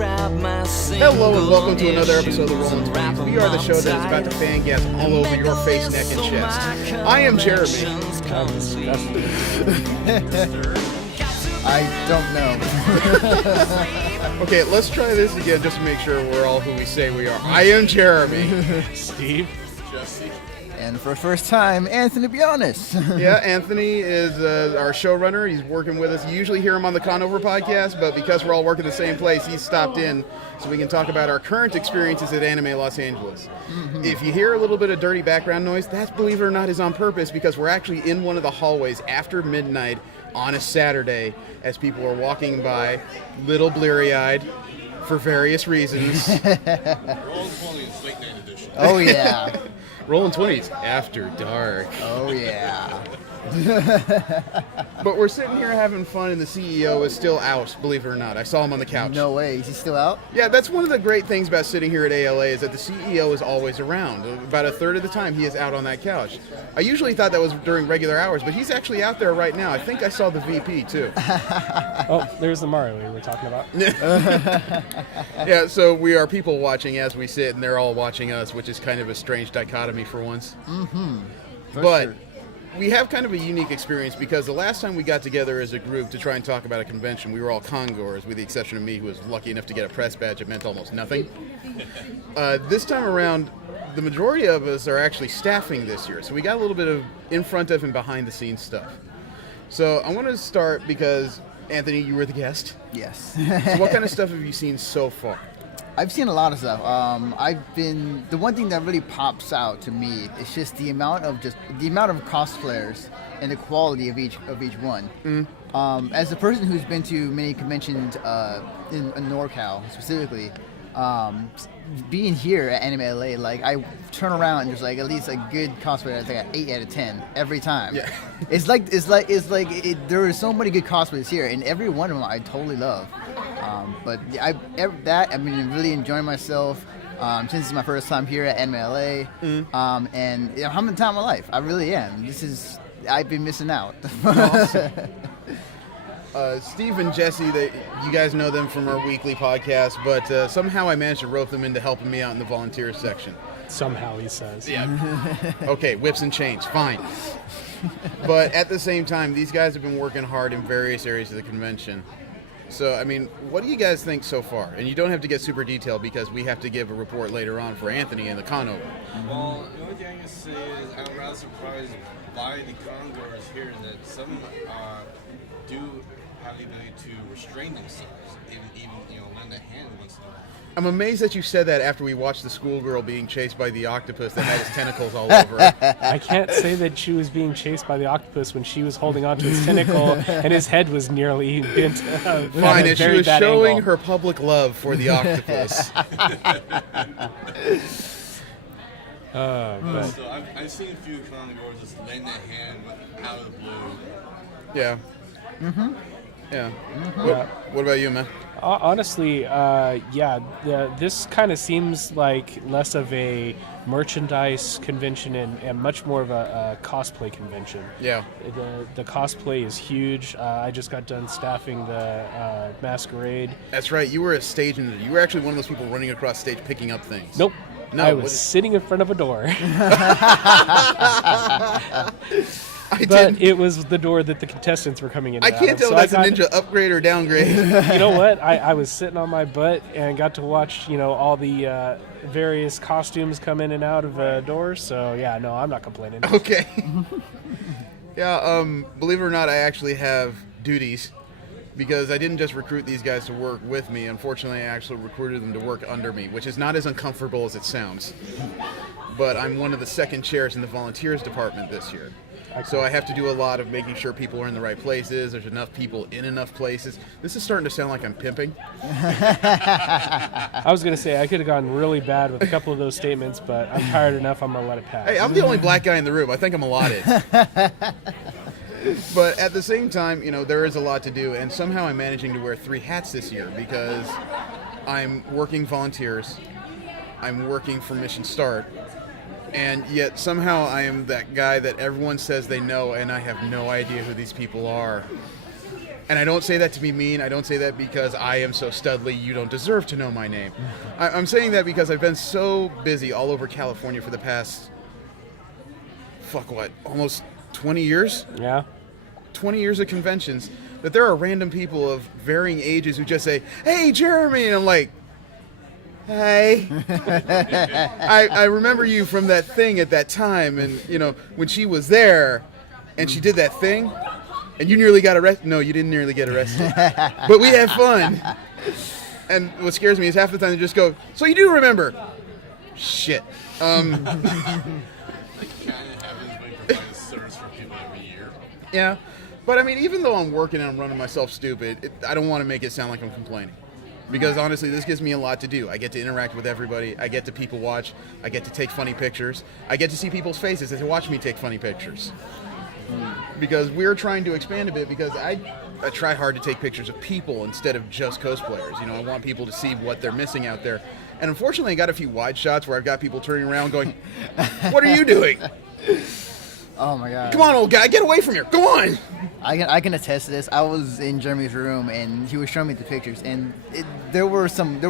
Hello and welcome to another episode of the Rolling 20s. We are the show that is about to fan gas all over your face, neck, and chest. I am Jeremy. I don't know. Okay, let's try this again just to make sure we're all who we say we are. I am Jeremy. Steve. Jesse. And for the first time, Anthony, to be honest. Yeah, Anthony is our showrunner. He's working with us. You usually hear him on the Conover podcast, but because we're all working the same place, he's stopped in so we can talk about our current experiences at Anime Los Angeles. Mm-hmm. If you hear a little bit of dirty background noise, that, believe it or not, is on purpose because we're actually in one of the hallways after midnight on a Saturday as people are walking by, little bleary-eyed for various reasons. Rolling 20s late night edition. Oh, yeah. Rolling 20s after dark. Oh, yeah. But we're sitting here having fun, and the CEO is still out, believe it or not. I saw him on the couch. No way. Is he still out? Yeah, that's one of the great things about sitting here at ALA is that the CEO is always around. About a third of the time, he is out on that couch. I usually thought that was during regular hours, but he's actually out there right now. I think I saw the VP, too. Oh, there's the Mario we were talking about. Yeah, so we are people watching as we sit, and they're all watching us, which is kind of a strange dichotomy for once. Mm-hmm. But sure. We have kind of a unique experience because the last time we got together as a group to try and talk about a convention, we were all congoers, with the exception of me, who was lucky enough to get a press badge that meant almost nothing. This time around, the majority of us are actually staffing this year, so we got a little bit of in front of and behind the scenes stuff. So I want to start because, Anthony, you were the guest. Yes. So what kind of stuff have you seen so far? I've seen a lot of stuff. The one thing that really pops out to me is just the amount of cosplayers and the quality of each one. Mm-hmm. As a person who's been to many conventions in NorCal specifically, being here at Anime LA, like I turn around and there's like at least a good cosplayer that's like an 8 out of 10 every time. Yeah. There are so many good cosplays here, and every one of them I totally love. But I've been really enjoying myself since it's my first time here at Anime LA. Mm. And I'm having the time of my life. I really am. I've been missing out. Awesome. Steve and Jesse, you guys know them from our weekly podcast, but somehow I managed to rope them into helping me out in the volunteer section. Somehow, he says. Yeah. Okay, whips and chains, fine. But at the same time, these guys have been working hard in various areas of the convention. So, I mean, what do you guys think so far? And you don't have to get super detailed because we have to give a report later on for Anthony and the Conover. Well, the only thing I can say is I'm rather surprised by the congoers here that some do have the ability to restrain themselves, even lend a hand once in a while. I'm amazed that you said that after we watched the schoolgirl being chased by the octopus that had his tentacles all over her. I can't say that she was being chased by the octopus when she was holding onto his tentacle and his head was nearly bent. Fine, and she was showing her public love for the octopus. So I've seen a few congoers just lend a hand out of the blue. Yeah. Mm-hmm. Yeah. Mm-hmm. What about you, man? Honestly, this kind of seems like less of a merchandise convention and much more of a cosplay convention. Yeah. The cosplay is huge. I just got done staffing the masquerade. That's right. You were a stage, and you were actually one of those people running across stage picking up things. Nope. No, I was sitting in front of a door. But it was the door that the contestants were coming in. I can't tell if that's a ninja upgrade or downgrade. You know what? I was sitting on my butt and got to watch, all the various costumes come in and out of doors. So, yeah, no, I'm not complaining. Okay. Yeah, believe it or not, I actually have duties because I didn't just recruit these guys to work with me. Unfortunately, I actually recruited them to work under me, which is not as uncomfortable as it sounds. But I'm one of the second chairs in the volunteers department this year. So I have to do a lot of making sure people are in the right places, there's enough people in enough places. This is starting to sound like I'm pimping. I was going to say, I could have gone really bad with a couple of those statements, but I'm tired enough, I'm going to let it pass. Hey, I'm the only black guy in the room. I think I'm allotted. But at the same time, there is a lot to do, and somehow I'm managing to wear 3 hats this year because I'm working volunteers, I'm working for Mission Start, and yet somehow I am that guy that everyone says they know, and I have no idea who these people are. And I don't say that to be mean. I don't say that because I am so studly, you don't deserve to know my name. I'm saying that because I've been so busy all over California for the past, almost 20 years? Yeah. 20 years of conventions, that there are random people of varying ages who just say, "Hey, Jeremy," and I'm like, "Hey." I remember you from that thing at that time, and, when she was there, and she did that thing, and you nearly got arrested. No, you didn't nearly get arrested. But we had fun. And what scares me is half the time they just go, "So you do remember?" Shit. Like kind of happens when you provide a service for people every year. Yeah. But, I mean, even though I'm working and I'm running myself stupid, I don't want to make it sound like I'm complaining. Because, honestly, this gives me a lot to do. I get to interact with everybody. I get to people watch. I get to take funny pictures. I get to see people's faces as they watch me take funny pictures. Because we're trying to expand a bit, because I try hard to take pictures of people instead of just cosplayers. I want people to see what they're missing out there. And unfortunately, I got a few wide shots where I've got people turning around going, "What are you doing? Oh my god! Come on, old guy, get away from here! Go on!" I can attest to this. I was in Jeremy's room and he was showing me the pictures, and there were some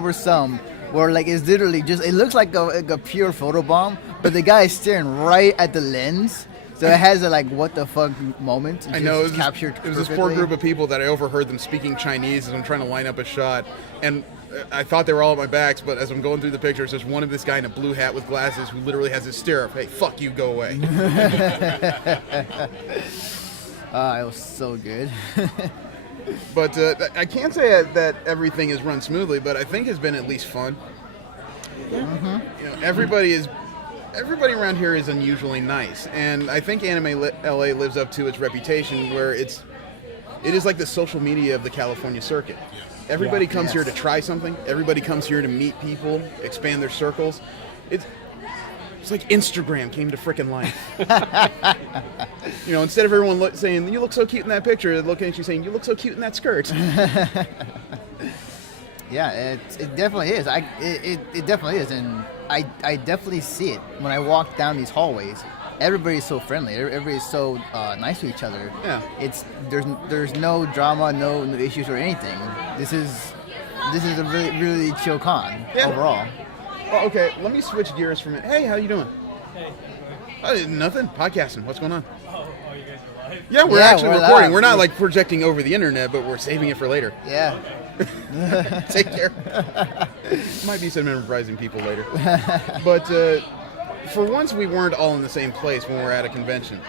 where like it's literally just, it looks like a pure photobomb, but the guy is staring right at the lens. So it has a like what the fuck moment. I know, it was this poor perfectly. group of people that I overheard them speaking Chinese as I'm trying to line up a shot, and I thought they were all at my backs, but as I'm going through the pictures, there's one of this guy in a blue hat with glasses who literally has his stare up, "Hey, fuck you, go away." It was so good. But I can't say that everything has run smoothly, but I think it's been at least fun. Mm-hmm. Everybody around here is unusually nice, and I think Anime LA lives up to its reputation, where it is like the social media of the California circuit. Everybody comes here to try something. Everybody comes here to meet people, expand their circles. It's like Instagram came to frickin' life. Instead of everyone saying, "You look so cute in that picture," they're looking at you saying, "You look so cute in that skirt." Yeah, it definitely is. It definitely is, and I definitely see it when I walk down these hallways. Everybody's so friendly. Everybody's so nice to each other. Yeah. There's no drama, no issues or anything. This is a really really chill con overall. Well, okay, let me switch gears for a minute. Hey, how you doing? Hey. Nothing. Podcasting. What's going on? Oh, you guys are live? Yeah, we're Yeah, actually we're recording. live. We're not like projecting over the internet, but we're saving it for later. Yeah. Take care. Might be some improvising people later. But for once, we weren't all in the same place when we were at a convention.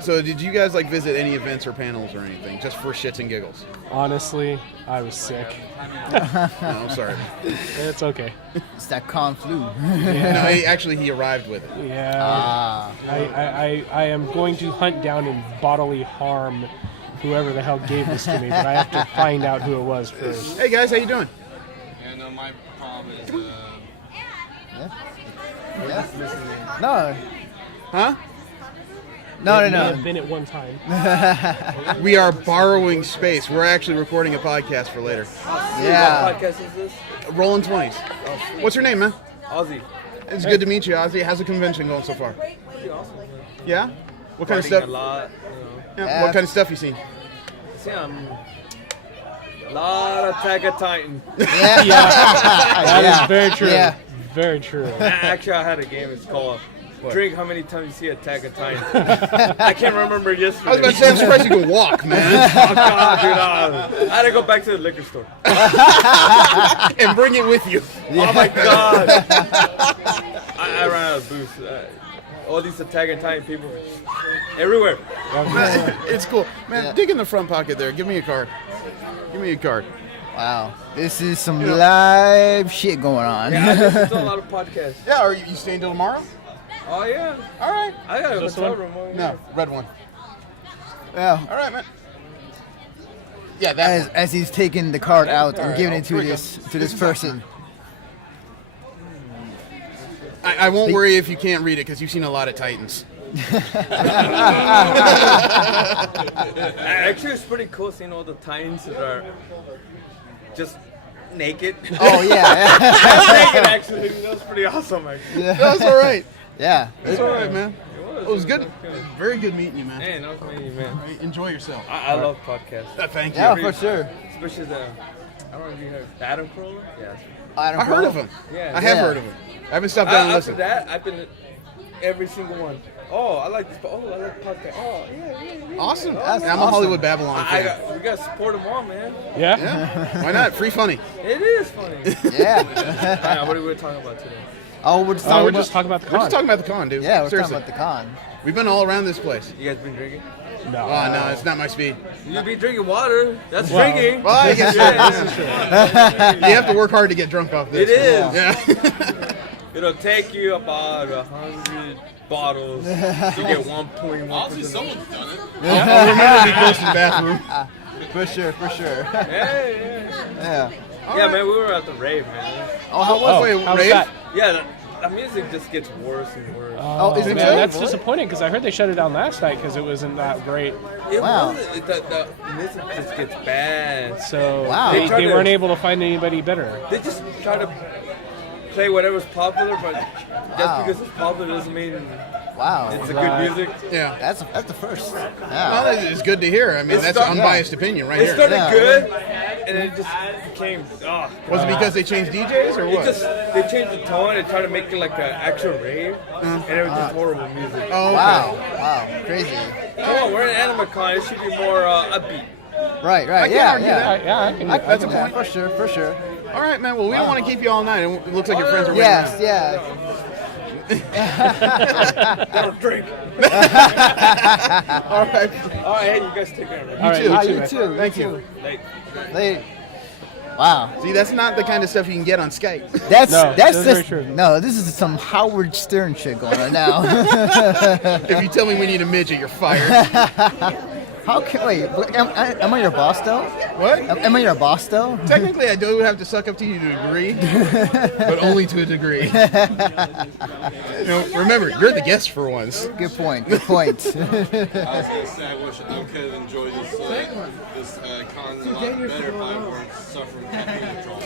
So did you guys visit any events or panels or anything, just for shits and giggles? Honestly, I was sick. No, I'm sorry. It's okay. It's that con flu. No, he arrived with it. Yeah. I am going to hunt down and bodily harm whoever the hell gave this to me, but I have to find out who it was first. Hey guys, how you doing? And my problem is, Yeah. No. Huh? No. I've been at one time. We are borrowing space. We're actually recording a podcast for later. Yeah. What podcast is this? Rolling 20s. What's your name, man? Ozzy. It's good to meet you, Ozzy. How's the convention going so far? Pretty awesome. Yeah? What kind of Learning stuff? a lot. Yeah, what kind of stuff you seen? See, a lot of Attack of Titan. That is very true. Yeah. Very true. Actually, I had a game. It's called Drink How Many Times You See Attack of Titan. I can't remember yesterday. I was about to say, I'm surprised you can walk, man. Oh God, dude! I had to go back to the liquor store. And bring it with you. Oh my God! I ran out of booze. All these Attack on Titan people everywhere. It's cool. Man, dig in the front pocket there. Give me a card. Give me a card. Wow. This is some live shit going on. Yeah, I listen to a lot of podcasts. Yeah, are you staying till tomorrow? Oh yeah, All right. I got a this hotel one? room. Over No, here. red one. Yeah. All right, man. Yeah, that one. As he's taking the card out and Alright, giving it to here we go. this person. I won't worry if you can't read it because you've seen a lot of Titans. Actually, it's pretty cool seeing all the Titans that are just naked. Oh yeah. That's naked, actually. That was pretty awesome, actually. That's all right. Yeah. That's all right, man. It was. It was good. Very good meeting you, man. Man, nice meeting you, man. Enjoy yourself. I love podcasts. Thank you. Yeah, for sure. Especially the, I don't know if you heard Adam Carolla? Yeah. I I heard of him. Yeah. I have Yeah. heard of him. I haven't stopped down and After listened. that, I've been every single one. Oh, I like this. Oh, I like the podcast. Oh, yeah. Awesome. That's I'm a awesome. Hollywood Babylon fan. We got to support them all, man. Yeah. Yeah. Why not? Free funny. It is funny. Yeah. What are we talking about today? Oh, we're just Oh, talking we're about, just talking about the We're con. just talking about the con, dude. yeah, we're Seriously. talking about the con. We've been all around this place. You guys been drinking? No. Oh, no, it's not my speed. You be drinking water. That's Well, drinking. Well, I guess Yeah. this is true. You have to work hard to get drunk off this. It is. Yeah. It'll take you about 100 bottles to get 1.1%. Obviously, someone's done it. I'll remember to be close to the bathroom. For sure, for sure. Yeah. Yeah. Yeah, man, we were at the rave, man. Oh, how was Oh, Wait, how's rave? that? Yeah, the music just gets worse and worse. Oh, is it man, so? that's disappointing because I heard they shut it down last night because it wasn't that great. It wow. wasn't- the music just gets bad. So Wow. they, They tried they to- weren't able to find anybody better. They just try to play whatever's popular, but just Wow. because it's popular doesn't mean Wow. it's a Right. good music. Yeah. That's the first. Well, Yeah. it's good to hear. I mean, It's that's not- an unbiased opinion right It here. started Yeah. good, and then it just became. Was it because they changed DJs or It what? just they changed the tone and tried to make it like an actual rave, and it was just horrible music. Oh, okay. Wow. Wow. Crazy. Come on, we're in Anime Con. It should be more upbeat. Right. Right. can Yeah. argue Yeah. that. Yeah, I can. That's a Yeah, point. for sure. For sure. All right, man. Well, we don't want to keep you all night. It looks like your friends are waiting Yes. around. Yeah. Don't drink. All right. All right, hey, you guys take care. All right, too. Ah, you too, you man. too. Thank you. you. Hey. They, wow. See, that's not the kind of stuff you can get on Skype. That's No, that's that's just very true. no. This is some Howard Stern shit going on now. If you tell me we need a midget, you're fired. How can wait? Am I your boss though? What? Am I your boss though? Technically, I do have to suck up to you to a degree, but only to a degree. Remember, you're the guest for once. Good point. Good point. I was gonna say I wish I could have enjoyed this con a lot better if I weren't suffering caffeine withdrawals.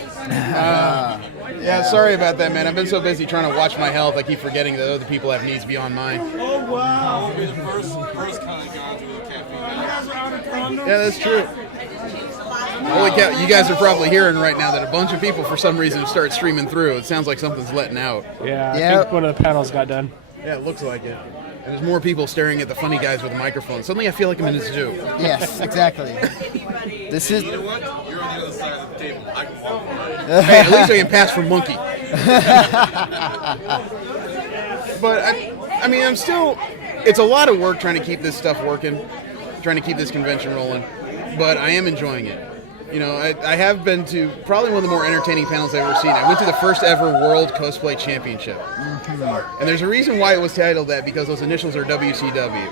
Yeah, sorry about that, man. I've been so busy trying to watch my health, I keep forgetting that other people have needs beyond mine. It'll be the first con I've gone to with a caffeine medicine. Yeah, that's true. Holy cow, you guys are probably hearing right now that a bunch of people, for some reason, start streaming through. It sounds like something's letting out. Yeah, I Yeah. think one of the panels got done. Yeah, it looks like it. And there's more people staring at the funny guys with a microphone. Suddenly I feel like I'm in a zoo. Yes, exactly. This is You know what? You're on the other side of the table. I can walk away. Hey, at least I can pass for monkey. But, I mean, I'm still... It's a lot of work trying to keep this stuff working, trying to keep this convention rolling, but I am enjoying it. You know, I have been to probably one of the more entertaining panels I've ever seen. I went to the first ever World Cosplay Championship. And there's a reason why it was titled that, because those initials are WCW.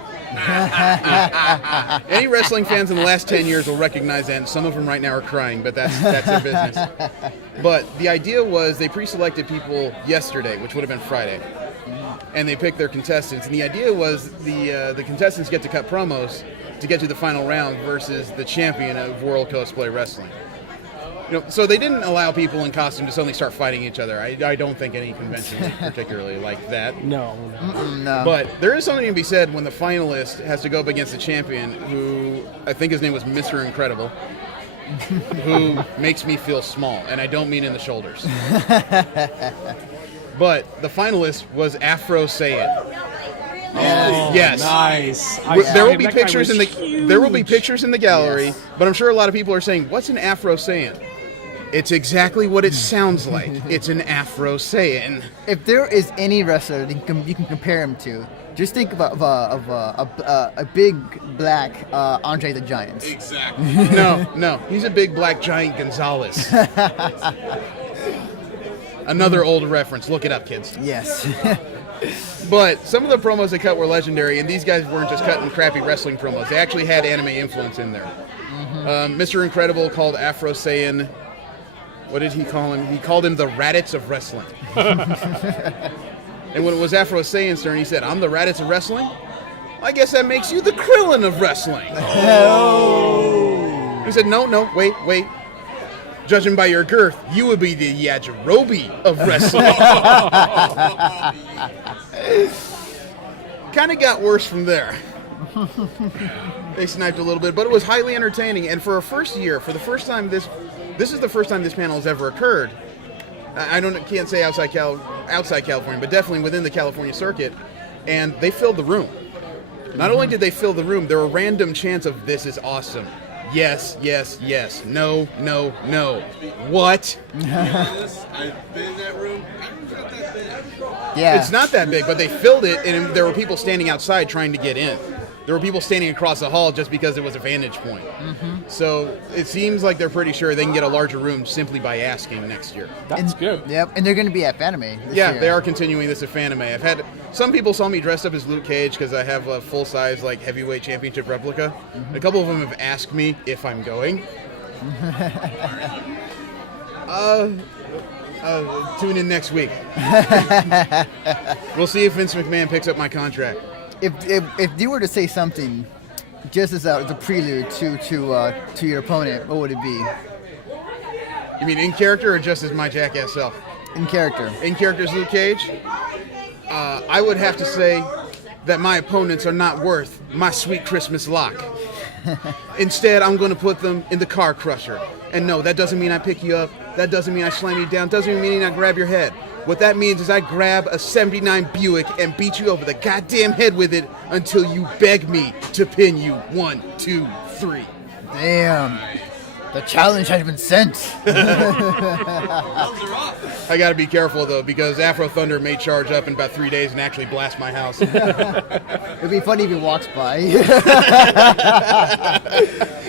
Any wrestling fans in the last 10 years will recognize that, and some of them right now are crying, but that's their business. But the idea was they pre-selected people yesterday, which would have been Friday, and they picked their contestants. And the idea was the contestants get to cut promos to get to the final round versus the champion of World Cosplay Wrestling. You know, so they didn't allow people in costume to suddenly start fighting each other. I don't think any convention is particularly like that. No. no. But there is something to be said when the finalist has to go up against the champion, who I think his name was Mr. Incredible, who makes me feel small, and I don't mean in the shoulders. But the finalist was Afro Saiyan. Yes. Nice. There will be That guy pictures was in the huge. there will be pictures in the gallery, Yes. but I'm sure a lot of people are saying, "What's an Afro Saiyan?" It's exactly what it sounds like. It's an Afro Saiyan. If there is any wrestler that you can compare him to, just think of a big black Andre the Giant. Exactly. No, he's a big black giant Gonzalez. Another old reference. Look it up, kids. Yes. But some of the promos they cut were legendary, and these guys weren't just cutting crappy wrestling promos. They actually had anime influence in there. Mr. Incredible called Afro Saiyan. What did he call him? He called him the Raditz of wrestling. And when it was Afro Saiyan's turn, he said, "I'm the Raditz of wrestling? I guess that makes you the Krillin of wrestling." He said, no, wait. Judging by your girth, you would be the Yajirobe of wrestling. kind of got worse from there. They sniped a little bit, but it was highly entertaining. And for a first year, for the first time, this is the first time this panel has ever occurred. I can't say outside California, but definitely within the California circuit. And they filled the room. Not only did they fill the room, there were random chants of "This is awesome." Yes, yes, yes. No, no, no. What? I've been in that room. It's not that big. Yeah. It's not that big, but they filled it, and there were people standing outside trying to get in. There were people standing across the hall just because it was a vantage point. So it seems like they're pretty sure they can get a larger room simply by asking next year. That's good. Yep, and they're going to be at Fanime this Yeah, year. they are continuing this at Fanime. I've had some people saw me dressed up as Luke Cage because I have a full-size like heavyweight championship replica. A couple of them have asked me if I'm going. Tune in next week. We'll see if Vince McMahon picks up my contract. If you were to say something just as a prelude to your opponent, what would it be? You mean in character or just as my jackass self? In character. In character as Luke Cage? I would have to say that my opponents are not worth my sweet Christmas lock. Instead, I'm going to put them in the car crusher. And no, that doesn't mean I pick you up. That doesn't mean I slam you down. Doesn't even mean I grab your head. What that means is I grab a 79 Buick and beat you over the goddamn head with it until you beg me to pin you. 1, 2, 3. Damn. The challenge has been sent. I got to be careful, though, because Afro Thunder may charge up in about 3 days and actually blast my house. It'd be funny if he walks by.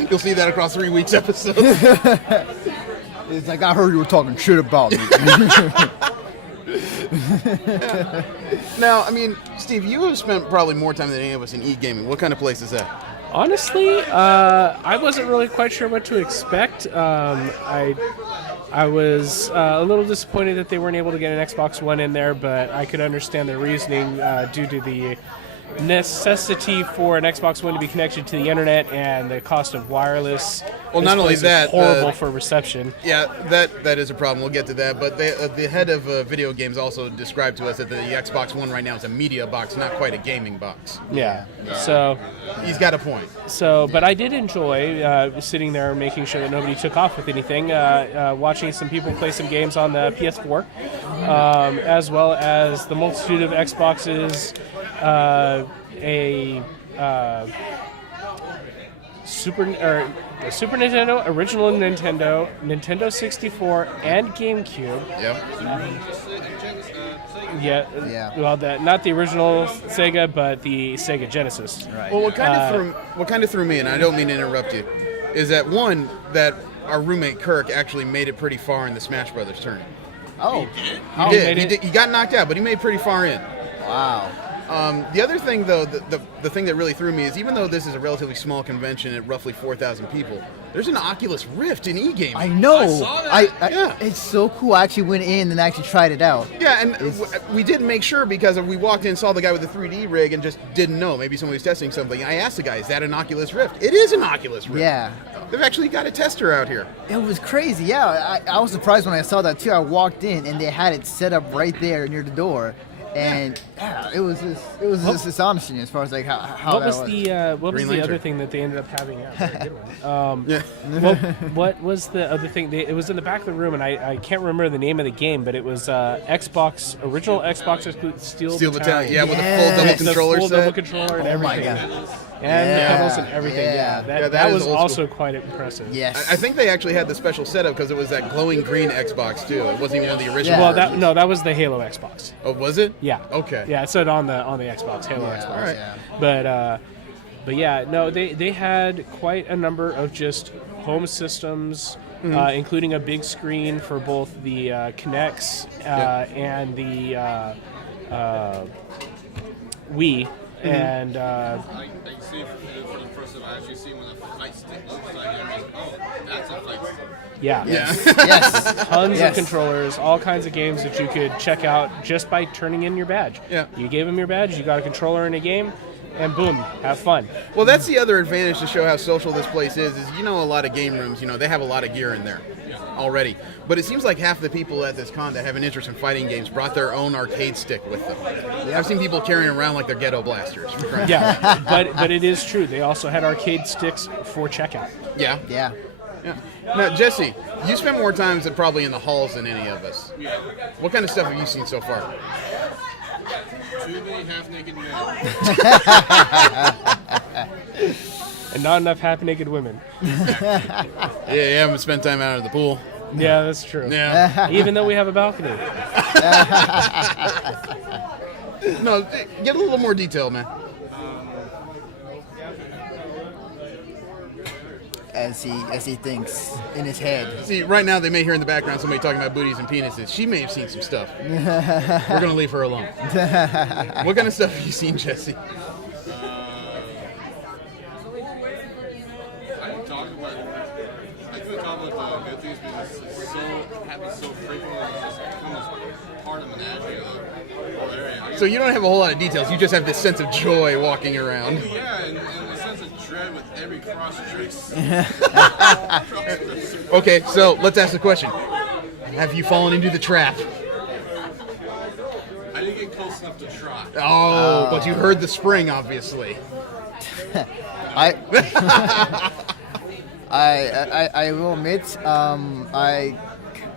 You'll see that across 3 weeks' episodes. It's like, I heard you were talking shit about me. Now, I mean, Steve, you have spent probably more time than any of us in e-gaming. What kind of place is that? Honestly, I wasn't really quite sure what to expect. I was a little disappointed that they weren't able to get an Xbox One in there, but I could understand their reasoning due to the necessity for an Xbox One to be connected to the internet and the cost of wireless. Well, not only place is that, horrible for reception. Yeah, that is a problem. We'll get to that. But the head of video games also described to us that the Xbox One right now is a media box, not quite a gaming box. Yeah. So He's got a point. but I did enjoy sitting there making sure that nobody took off with anything, watching some people play some games on the PS4, as well as the multitude of Xboxes, Super Nintendo, original Nintendo, Nintendo 64, and GameCube. Yep. Yeah. Well, not the original Sega, but the Sega Genesis. Right. Well, what kind of threw me, and I don't mean to interrupt you, is that one that our roommate Kirk actually made it pretty far in the Smash Brothers tournament. Oh. He did. He got knocked out, but he made pretty far in. Wow. The other thing, though, the thing that really threw me is even though this is a relatively small convention at roughly 4,000 people, there's an Oculus Rift in e-gaming. I know. I saw that. Yeah. It's so cool. I actually went in and actually tried it out. Yeah, and we did make sure because we walked in, saw the guy with the 3D rig, and just didn't know. Maybe somebody was testing something. I asked the guy, is that an Oculus Rift? It is an Oculus Rift. Yeah. They've actually got a tester out here. It was crazy. Yeah, I was surprised when I saw that too. I walked in and they had it set up right there near the door. And it was just astonishing as far as like how What that was was. what was Green the other Lantern. thing that they ended up having? Yeah, very good one. Yeah. What was the other thing? It was in the back of the room, and I can't remember the name of the game, but it was original Xbox Steel Battalion. Yeah, with a full Yes. double The controller full set. double controller and Oh my everything. God. And Yeah. the pedals and everything. Yeah. Yeah, Yeah, that is was old also school. quite impressive. Yes. I think they actually had the special setup because it was that glowing green Xbox too. It wasn't even one of the original. Well, versions. that was the Halo Xbox. Oh, was it? Yeah. Okay. Yeah, it said on the Xbox, Halo Yeah, Xbox. All right. yeah. But yeah, no, they had quite a number of just home systems, including a big screen for both the Kinects and the Wii. And I see for the first time I actually see when the fight stick looks like it. I'm like, oh, that's a fight stick. yeah, Yeah. Yes. tons Yes. of controllers, all kinds of games that you could check out just by turning in your badge. Yeah. You gave them your badge, you got a controller in a game, and boom, have fun. Well, that's the other advantage to show how social this place is a lot of game rooms, they have a lot of gear in there. already. But it seems like half the people at this con that have an interest in fighting games brought their own arcade stick with them. I've seen people carrying around like they're ghetto blasters. Yeah, but it is true. They also had arcade sticks for checkout. Yeah. Yeah. Yeah. Now, Jesse, you spend more times than probably in the halls than any of us. What kind of stuff have you seen so far? Too many half-naked men. And not enough half-naked women. Yeah, you haven't spent time out at the pool. Yeah, that's true. Yeah. Even though we have a balcony. No, get a little more detail, man. As he thinks in his head. See, right now they may hear in the background somebody talking about booties and penises. She may have seen some stuff. We're going to leave her alone. What kind of stuff have you seen, Jesse? I can talk about the good things because it happens so frequently. It's just part of the menagerie of the whole area. So you don't have a whole lot of details. You just have this sense of joy walking around. Yeah, and a sense of dread with every cross trace. Okay, so let's ask the question. Have you fallen into the trap? I didn't get close enough to try. Oh, but you heard the spring, obviously. I will admit, I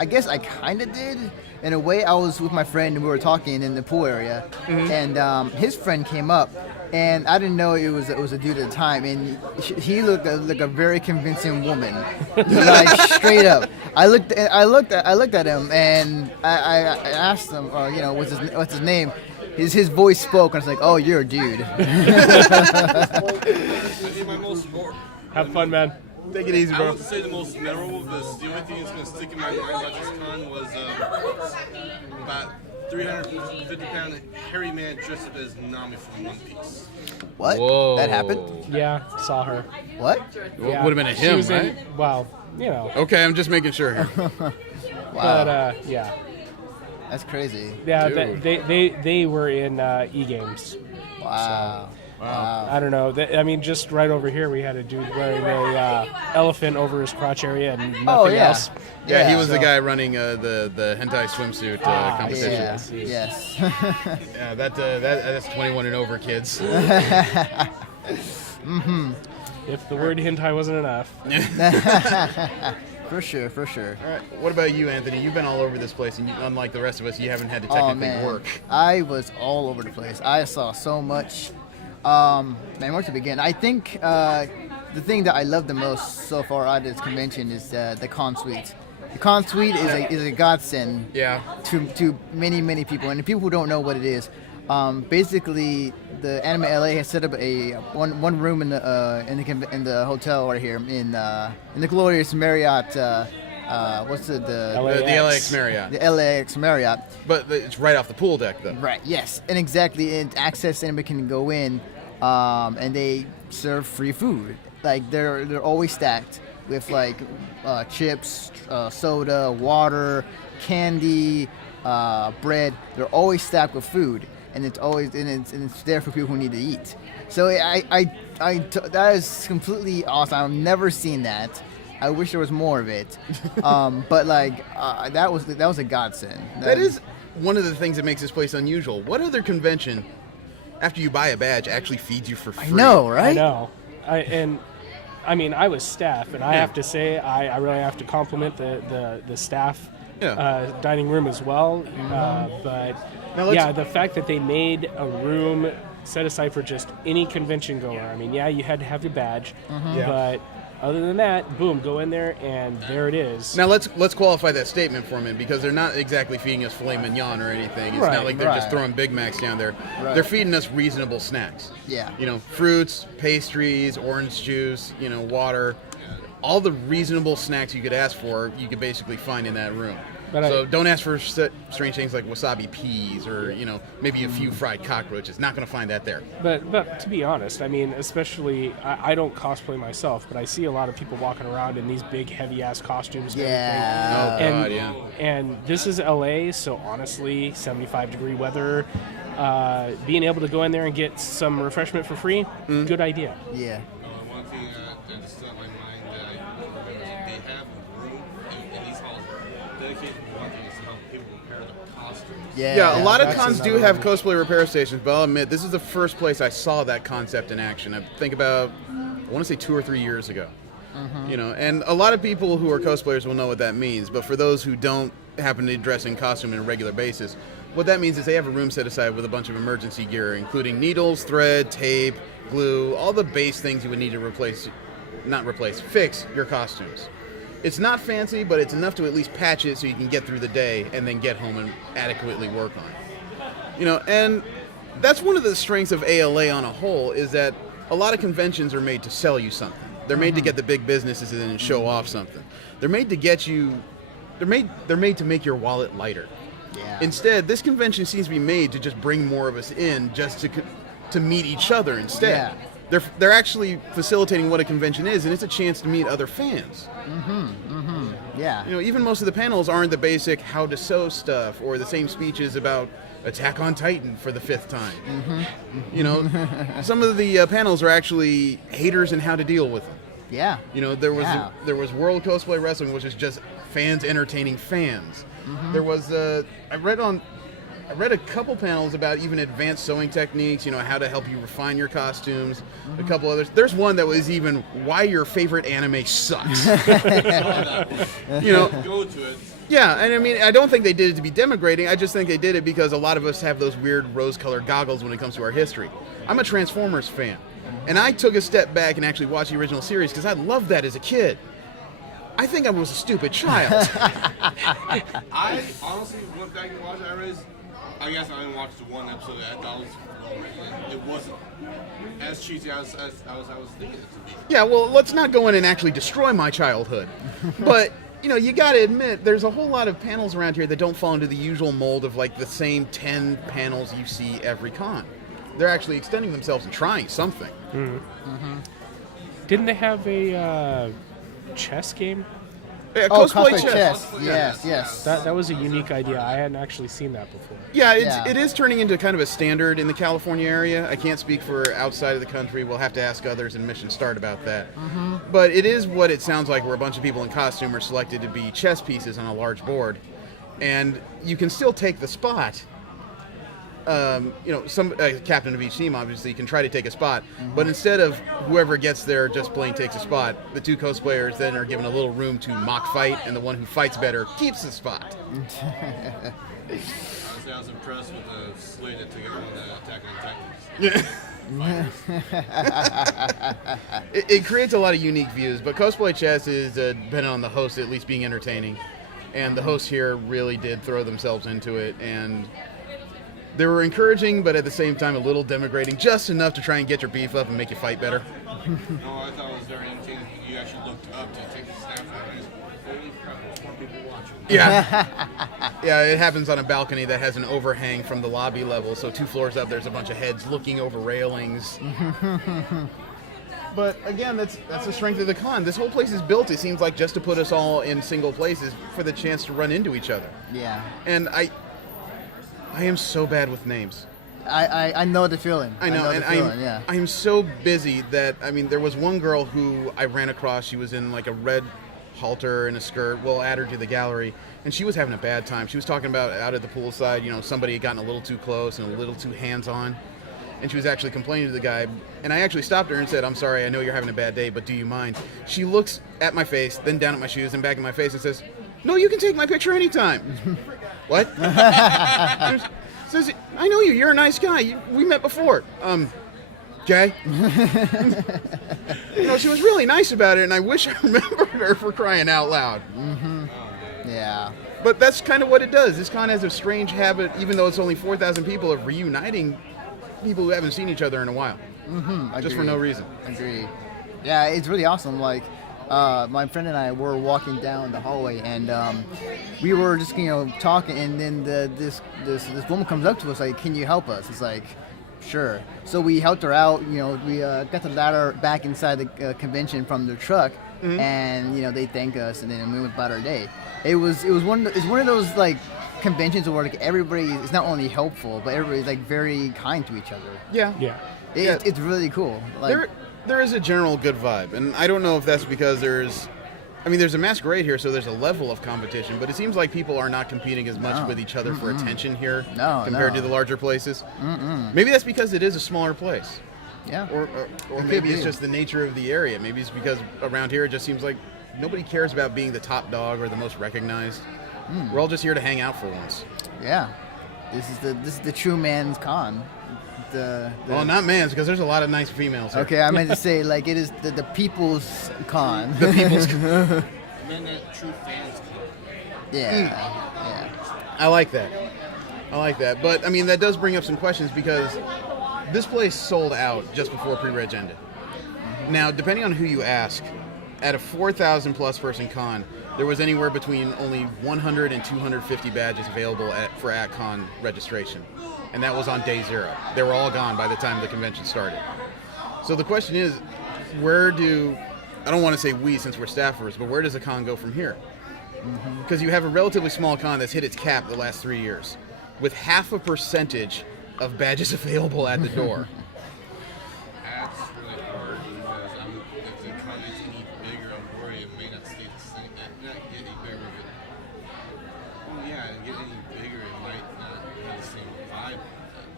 guess I kind of did. In a way, I was with my friend and we were talking in the pool area, and his friend came up, and I didn't know it was a dude at the time, and he looked like a very convincing woman, like straight up. I looked at him, and I asked him, what's his name? His voice spoke, and I was like, oh, you're a dude. Have fun, man. Take it easy, I bro. wouldn't say the most memorable, but the only thing that's going to stick in my mind about this con was about 350-pound hairy man dressed up as Nami from One Piece. What? Whoa. That happened? Yeah, saw her. What? Yeah. Would have been a She him, was right? Well, you know. Okay, I'm just making sure here. Wow. But yeah. That's crazy. Yeah, Dude. they were in e-games. Wow. Wow. I don't know. I mean, just right over here, we had a dude wearing a elephant over his crotch area and nothing Oh, yeah. else. Yeah, he was the so- guy running the hentai swimsuit competition. Yeah. Yes. Yes. Yeah, that's 21 and over, kids. If the word hentai wasn't enough. For sure. For sure. All right, what about you, Anthony? You've been all over this place, and unlike the rest of us, you haven't had to Oh technically man, work. I was all over the place. I saw so much. Man, where to begin? I think the thing that I love the most so far out of this convention is the con suite. The con suite is a godsend Yeah. to many people, and the people who don't know what it is. Basically, the Anime LA has set up a one room in the hotel right here in the glorious Marriott. What's the LAX Marriott. The LAX Marriott. But it's right off the pool deck, though. Right. Yes. And exactly. And access anybody can go in, and they serve free food. Like they're always stacked with like chips, soda, water, candy, bread. They're always stacked with food, and it's there for people who need to eat. So that is completely awesome. I've never seen that. I wish there was more of it, but that was a godsend. That is one of the things that makes this place unusual. What other convention, after you buy a badge, actually feeds you for free? I know, right? I know. I mean, I was staff, and I have to say, I really have to compliment the staff dining room as well. But Now the fact that they made a room set aside for just any convention goer. I mean, yeah, you had to have your badge, but other than that, boom, go in there, and there it is. Now let's qualify that statement for a minute, because they're not exactly feeding us filet mignon or anything. It's Right, not like they're just right. throwing Big Macs down there. Right. They're feeding us reasonable snacks. Yeah. You know, fruits, pastries, orange juice, water. All the reasonable snacks you could ask for, you could basically find in that room. But So don't ask for strange things like wasabi peas or, maybe a few fried cockroaches. Not going to find that there. But to be honest, I mean, especially, I don't cosplay myself, but I see a lot of people walking around in these big, heavy-ass costumes and Yeah. Oh, everything. God, And this is LA, so honestly, 75-degree weather, being able to go in there and get some refreshment for free, good idea. Yeah. One thing that just stuck in my mind that I remember is they have room in these halls dedication for one thing is to help people repair their costumes. Yeah, a lot of that's cons do another have one. cosplay repair stations, but I'll admit, this is the first place I saw that concept in action. I think about, I want to say 2 or 3 years ago. You know, and a lot of people who are cosplayers will know what that means, but for those who don't happen to dress in costume on a regular basis, what that means is they have a room set aside with a bunch of emergency gear, including needles, thread, tape, glue, all the base things you would need to fix your costumes. It's not fancy, but it's enough to at least patch it so you can get through the day and then get home and adequately work on it. You know, and that's one of the strengths of ALA on a whole, is that a lot of conventions are made to sell you something. They're made to get the big businesses in and show off something. They're made to get you, they're made to make your wallet lighter. Yeah. Instead, this convention seems to be made to just bring more of us in, just to meet each other instead. Yeah. They're actually facilitating what a convention is, and it's a chance to meet other fans. Yeah. You know, even most of the panels aren't the basic how to sew stuff or the same speeches about Attack on Titan for the 5th time. You know, some of the panels are actually haters and how to deal with them. Yeah. You know, there was Yeah. there was World Cosplay Wrestling, which is just fans entertaining fans. There was I read a couple panels about even advanced sewing techniques, you know, how to help you refine your costumes, a couple others. There's one that was even why your favorite anime sucks. You know, Go to it. yeah, and I mean, I don't think they did it to be denigrating. I just think they did it because a lot of us have those weird rose-colored goggles when it comes to our history. I'm a Transformers fan, and I took a step back and actually watched the original series because I loved that as a kid. I think I was a stupid child. I honestly went back and watched it. I guess I only watched the one episode that I thought was well written. It wasn't as cheesy as I was thinking it to be. Yeah, well, let's not go in and actually destroy my childhood. But, you know, you gotta admit, there's a whole lot of panels around here that don't fall into the usual mold of, like, the same 10 panels you see every con. They're actually extending themselves and trying something. Didn't they have a chess game? Yeah, Oh, cosplay cosplay chess. chess. Yes. That was a unique idea. I hadn't actually seen that before. Yeah, Yeah. it is turning into kind of a standard in the California area. I can't speak for outside of the country. We'll have to ask others in Mission Start about that. But it is what it sounds like, where a bunch of people in costume are selected to be chess pieces on a large board. And you can still take the spot. You know, some captain of each team obviously can try to take a spot, but instead of whoever gets there just plain takes a spot, the two cosplayers then are given a little room to mock fight, and the one who fights better keeps the spot. Honestly, I was impressed with the slate that took on the Attack on Titans. It creates a lot of unique views, but cosplay chess is dependent on the host at least being entertaining, and the hosts here really did throw themselves into it, and they were encouraging, but at the same time a little denigrating, just enough to try and get your beef up and make you fight better. No, I thought it was very entertaining. You actually looked up to take the snapshot. And just, holy crap, there's more people watching. Yeah. Yeah, it happens on a balcony that has an overhang from the lobby level, so 2 floors up there's a bunch of heads looking over railings. But again, that's the strength of the con. This whole place is built, it seems like, just to put us all in single places for the chance to run into each other. Yeah. And I am so bad with names. I know the feeling. I know, and the feeling, yeah. I am so busy that, I mean, there was one girl who I ran across. She was in like a red halter and a skirt. We'll add her to the gallery, and she was having a bad time. She was talking about out at the poolside, you know, somebody had gotten a little too close and a little too hands-on, and she was actually complaining to the guy. And I actually stopped her and said, "I'm sorry, I know you're having a bad day, but do you mind?" She looks at my face, then down at my shoes, and back at my face and says, "No, you can take my picture anytime." What? Says, "I know you. You're a nice guy. We met before." Jay? You know, she was really nice about it, and I wish I remembered her, for crying out loud. Yeah. But that's kind of what it does. This con has a strange habit, even though it's only 4,000 people, of reuniting people who haven't seen each other in a while. Just for no reason. Agreed. Yeah, it's really awesome. Like, my friend and I were walking down the hallway, and we were just, you know, talking, and then this woman comes up to us like, "Can you help us?" It's like, sure. So we helped her out. You know, we got the ladder back inside the convention from the truck, and you know, they thanked us, and then we went about our day. It was one of those like conventions where like everybody is not only helpful, but everybody's like very kind to each other. Yeah. It's really cool. Like, There is a general good vibe, and I don't know if that's because there's I mean, there's a masquerade here, so there's a level of competition, but it seems like people are not competing as much with each other for attention here compared to the larger places. Maybe that's because it is a smaller place. Yeah. Or maybe it's just the nature of the area. Maybe it's because around here it just seems like nobody cares about being the top dog or the most recognized. We're all just here to hang out for once. Yeah. This is the true man's con. Well, not man's, because there's a lot of nice females here. Okay, I meant to say, like, it is the people's con. The people's con. And then that true fans club. Yeah. I like that. But, I mean, that does bring up some questions because this place sold out just before pre-reg ended. Now, depending on who you ask, at a 4,000 plus person con, there was anywhere between only 100 and 250 badges available for at-con registration. And that was on day 0. They were all gone by the time the convention started. So the question is, I don't want to say we since we're staffers, but where does a con go from here? Because you have a relatively small con that's hit its cap the last 3 years, with 0.5% of badges available at the door. That's really hard because if the con gets any bigger, I'm worried it may not stay the same. Not get any bigger, but get any bigger, it might not have the same vibe.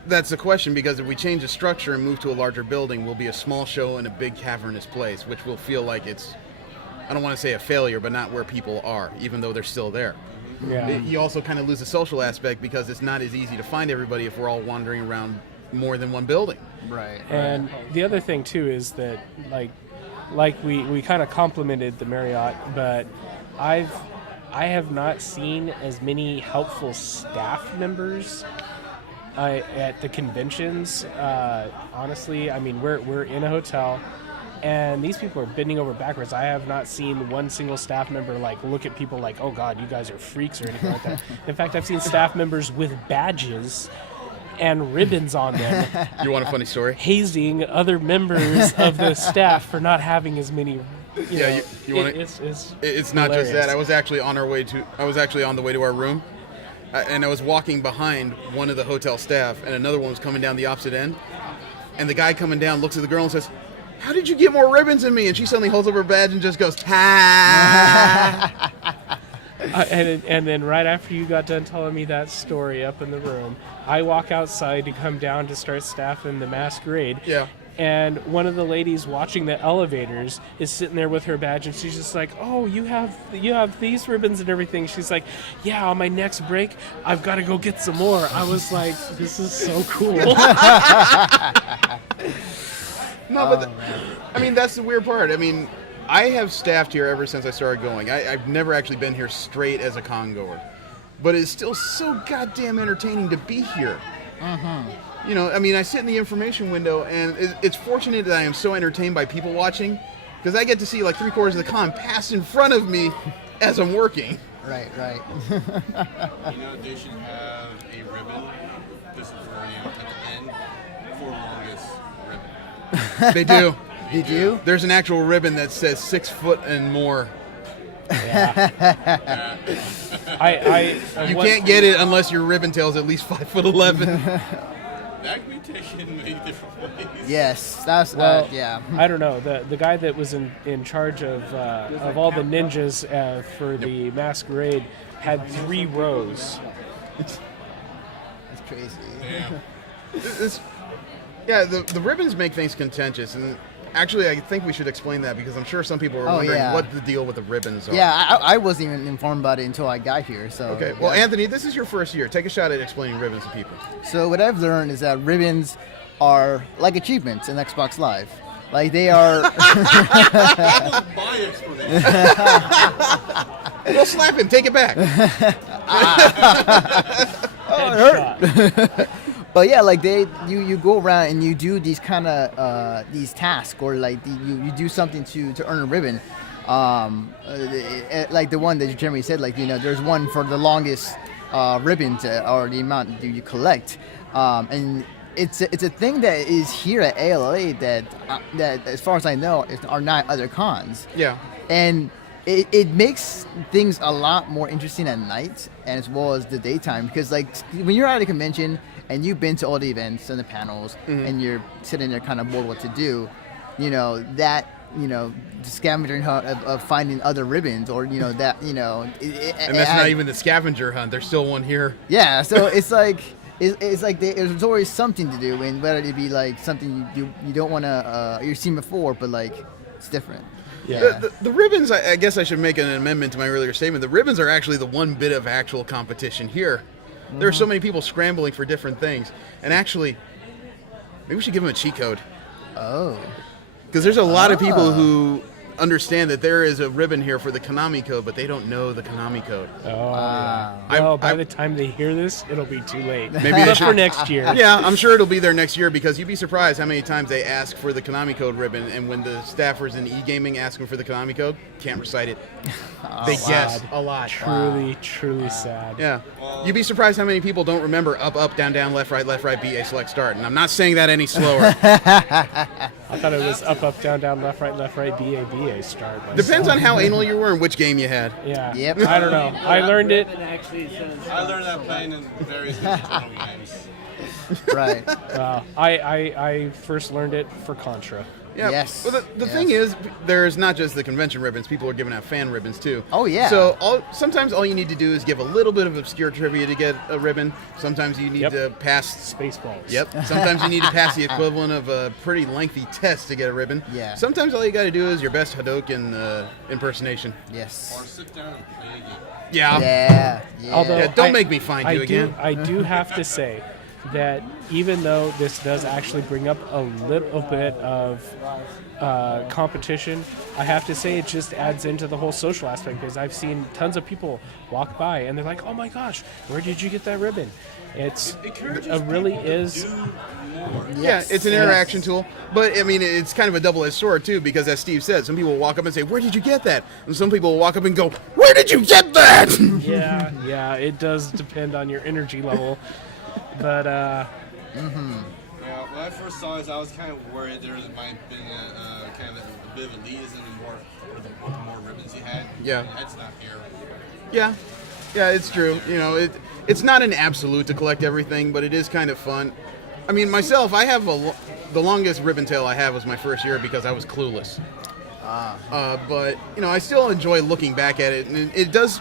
That's the question, because if we change the structure and move to a larger building, we'll be a small show in a big cavernous place, which will feel like it's, I don't want to say a failure, but not where people are, even though they're still there. Yeah. You also kind of lose the social aspect because it's not as easy to find everybody if we're all wandering around more than one building. Right. And the other thing too is that like we kind of complimented the Marriott, but I have not seen as many helpful staff members at the conventions. Honestly, I mean we're in a hotel. And these people are bending over backwards. I have not seen one single staff member like look at people like, oh God, you guys are freaks or anything like that. In fact, I've seen staff members with badges and ribbons on them. You want a funny story? Hazing other members of the staff for not having as many. You want it's not just that. I was actually on the way to our room, and I was walking behind one of the hotel staff, and another one was coming down the opposite end. And the guy coming down looks at the girl and says, "How did you get more ribbons than me?" And she suddenly holds up her badge and just goes, "Ha!" And then right after you got done telling me that story up in the room, I walk outside to come down to start staffing the masquerade. Yeah. And one of the ladies watching the elevators is sitting there with her badge, and she's just like, "Oh, you have these ribbons and everything." She's like, "Yeah, on my next break, I've got to go get some more." I was like, "This is so cool." No, but I mean, that's the weird part. I mean, I have staffed here ever since I started going. I've never actually been here straight as a con goer, but it's still so goddamn entertaining to be here. You know, I mean, I sit in the information window, and it's fortunate that I am so entertained by people watching, because I get to see like 3/4 of the con pass in front of me as I'm working. Right. You know, they should have a ribbon, this is for, at the end, for longest ribbon. They do. Did you? There's an actual ribbon that says 6 foot and more. Yeah. You can't get it unless your ribbon tail's at least 5'11". That can be taken in many different ways. Yes, that's Well, yeah. I don't know. The guy that was in charge of all the ninjas for the masquerade had 3 rows. It's crazy. The ribbons make things contentious, and actually, I think we should explain that because I'm sure some people are wondering what the deal with the ribbons are. Yeah, I wasn't even informed about it until I got here. So Okay, well, Anthony, this is your first year. Take a shot at explaining ribbons to people. So what I've learned is that ribbons are like achievements in Xbox Live. Like they are. That was my explanation. Well, slap him. Take it back. Headshot. But yeah, like you go around and you do these kind of these tasks, or like you do something to earn a ribbon. Like the one that Jeremy said, like there's one for the longest ribbon or the amount that you collect, and it's a thing that is here at ALA that as far as I know are not other cons. Yeah. And it makes things a lot more interesting at night and as well as the daytime, because like when you're at a convention and you've been to all the events and the panels and you're sitting there kind of bored what to do, that the scavenging hunt of finding other ribbons, or that And that's not even the scavenger hunt. There's still one here. Yeah, so it's like there's always something to do, and whether it be like something you don't want to you've seen before, but like it's different. Yeah. The ribbons, I guess I should make an amendment to my earlier statement. The ribbons are actually the one bit of actual competition here. There are so many people scrambling for different things. And actually, maybe we should give them a cheat code. Oh. Because there's a lot of people who understand that there is a ribbon here for the Konami code, but they don't know the Konami code. Oh, yeah. I- Well, by I- the time they hear this, it'll be too late. Maybe they But should- for next year. Yeah, I'm sure it'll be there next year, because you'd be surprised how many times they ask for the Konami code ribbon, and when the staffers in e-gaming ask them for the Konami code, can't recite it. They guess a lot. Truly sad. Yeah. You'd be surprised how many people don't remember up, up, down, down, left, right, B, A, select, start. And I'm not saying that any slower. I thought it was up, down, left, right, B, A, start. myself. Depends on how anal you were and which game you had. Yeah. Yep. I don't know. I learned it. I learned that playing in various Nintendo games. Right. I first learned it for Contra. Yeah. Yes. Well, the thing is, there's not just the convention ribbons. People are giving out fan ribbons, too. Oh, yeah. So sometimes all you need to do is give a little bit of obscure trivia to get a ribbon. Sometimes you need Yep. to pass... Spaceballs. Yep. Sometimes you need to pass the equivalent of a pretty lengthy test to get a ribbon. Yeah. Sometimes all you got to do is your best Hadoken impersonation. Yes. Or sit down and play a game. Yeah. Yeah. Although Yeah, don't I- make me find you again. I do have to say that even though this does actually bring up a little bit of competition, I have to say it just adds into the whole social aspect, because I've seen tons of people walk by and they're like, "Oh my gosh, where did you get that ribbon?" It really is. Yeah, it's an interaction tool. But, I mean, it's kind of a double-edged sword, too, because as Steve said, some people will walk up and say, "Where did you get that?" And some people will walk up and go, "Where did you get that?" Yeah, it does depend on your energy level, but Yeah, when I first saw this, I was kind of worried there might have been kind of a bit of elitism with the more ribbons you had. Yeah. And that's not here. Yeah, it's true. It's not an absolute to collect everything, but it is kind of fun. I mean, myself, I have the longest ribbon tail I have was my first year because I was clueless. But I still enjoy looking back at it, and it does.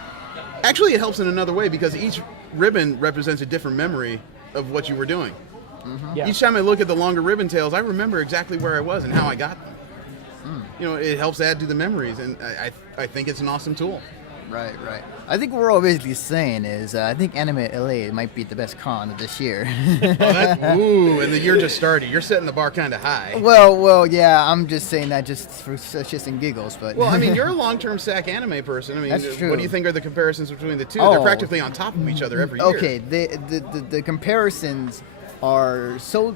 Actually, it helps in another way, because each ribbon represents a different memory of what you were doing. yeah. Each time I look at the longer ribbon tails, I remember exactly where I was and how I got them. It helps add to the memories, and I think it's an awesome tool. Right. I think what we're all basically saying is I think Anime LA might be the best con of this year. Ooh, and the year just started. You're setting the bar kind of high. Well, yeah. I'm just saying that just for shits and giggles, but Well, I mean, you're a long-term SAC anime person. I mean, That's true. what do you think are the comparisons between the two? Oh. They're practically on top of each other every year. Okay, the comparisons are so.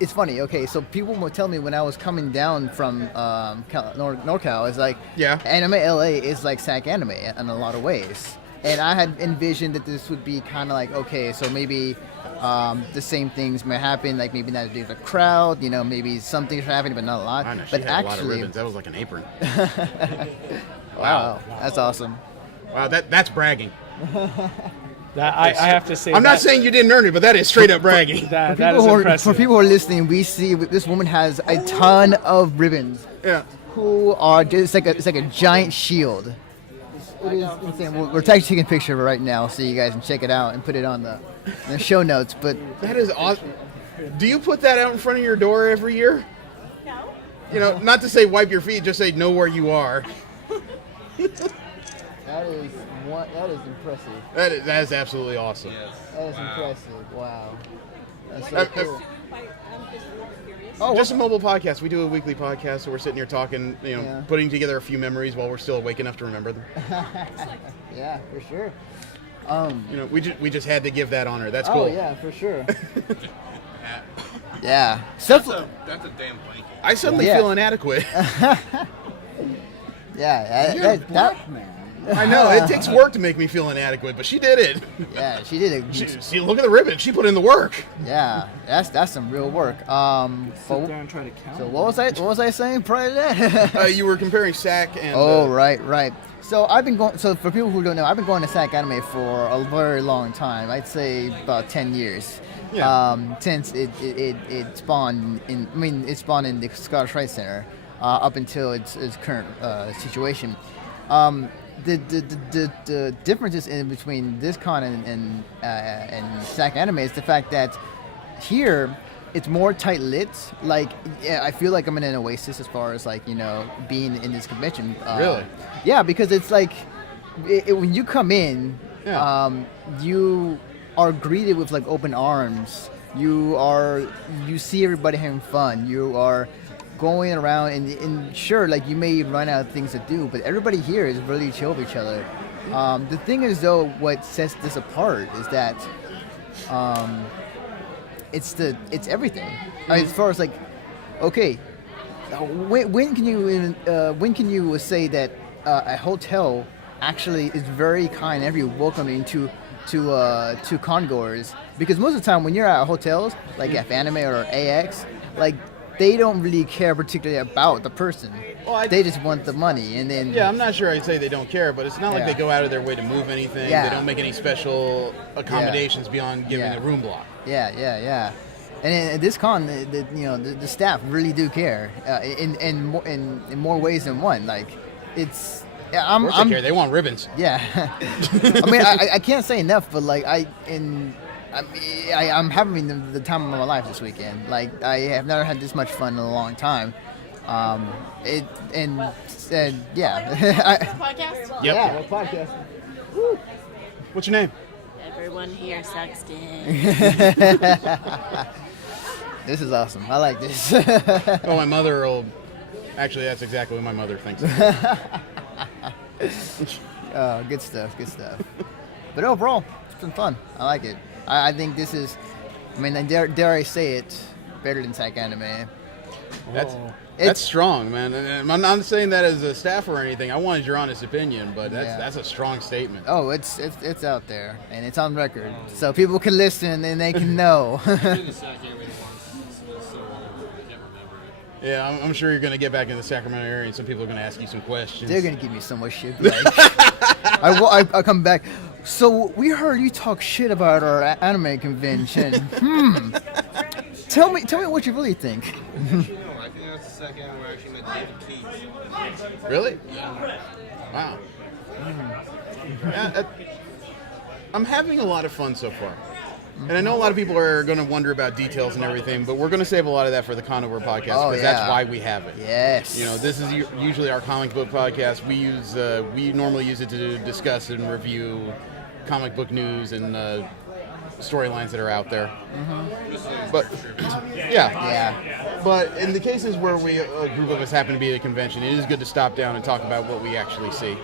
It's funny. Okay, so people would tell me when I was coming down from NorCal, it's like, Yeah. Anime LA is like SAC Anime in a lot of ways, and I had envisioned that this would be kind of like, okay, so maybe the same things may happen, like maybe not with a crowd, maybe some things are happening, but not a lot. I know, she But had a lot of actually, ribbons. That was like an apron. wow, that's awesome. Wow, that's bragging. That I have to say. I'm not saying you didn't earn it, but that is straight up bragging. that is impressive. For people who are listening, we see this woman has a ton of ribbons. Yeah. Who are just it's like a giant shield. It is insane. We're actually taking a picture of it right now, so you guys can check it out and put it on the show notes. But That is awesome. Do you put that out in front of your door every year? No. Not to say wipe your feet, just say know where you are. that is impressive. That is absolutely awesome. Yes. That is impressive. Wow. That's so Uh, cool. Just a mobile podcast. We do a weekly podcast, so we're sitting here talking, Yeah. putting together a few memories while we're still awake enough to remember them. Yeah, for sure. We just had to give that honor. That's cool. Oh yeah, for sure. Yeah. That's a damn blanket. I suddenly Yeah. feel inadequate. Yeah. That I know it takes work to make me feel inadequate, but she did it. yeah, she did it. See, look at the ribbon. She put in the work. Yeah, that's some real work. Sit down and try to count. So what was I saying prior to that? You were comparing SAC and. Oh, right. So I've been going. So for people who don't know, I've been going to SAC Anime for a very long time. I'd say about 10 years. Yeah. Since it spawned in. I mean, it spawned in the Scottish Rite Center. up until its current situation. The differences in between this con and SAC Anime is the fact that here it's more tight-lit. Like, yeah, I feel like I'm in an oasis as far as like, you know, being in this convention. Really? Yeah, because it's like when you come in, you are greeted with like open arms. You see everybody having fun. You are going around and sure, like you may run out of things to do, but everybody here is really chill with each other. The thing is though, what sets this apart is that it's everything. I mean, as far as like, okay, when can you say that a hotel actually is very kind and very welcoming to congoers? Because most of the time when you're at hotels like F Anime or AX, like they don't really care particularly about the person. Well, they just want the money, and then I'm not sure I'd say they don't care, but it's not like they go out of their way to move anything. Yeah. They don't make any special accommodations beyond giving a room block. Yeah. And in this con, the staff really do care in more ways than one. Like, it's Of course they care. They want ribbons. Yeah. I mean, I can't say enough, but like I'm having the time of my life this weekend. Like, I have never had this much fun in a long time. Podcast? Yep. Yeah, podcast. Woo. What's your name? Everyone here sucks dick. This is awesome. I like this. Oh, my mother will... Actually, that's exactly what my mother thinks. Good stuff. But overall, it's been fun. I like it. I think this is, I mean, dare I say it, better than SAC Anime. That's strong, man. And I'm not saying that as a staff or anything. I wanted your honest opinion, but that's a strong statement. Oh, it's out there and it's on record, so people can listen and they can know. Yeah, I'm sure you're going to get back in the Sacramento area and some people are going to ask you some questions. They're going to give me so much shit. Like, I come back. So we heard you talk shit about our anime convention. Tell me what you really think. I think that's the second where I actually met David Keats. Really? Wow. Yeah, I'm having a lot of fun so far. And I know a lot of people are going to wonder about details and everything, but we're going to save a lot of that for the Conover podcast because that's why we have it. Yes. You know, this is usually our comic book podcast. We normally use it to discuss and review comic book news and storylines that are out there. Mm-hmm. But yeah. But in the cases where a group of us happen to be at a convention, it is good to stop down and talk about what we actually see.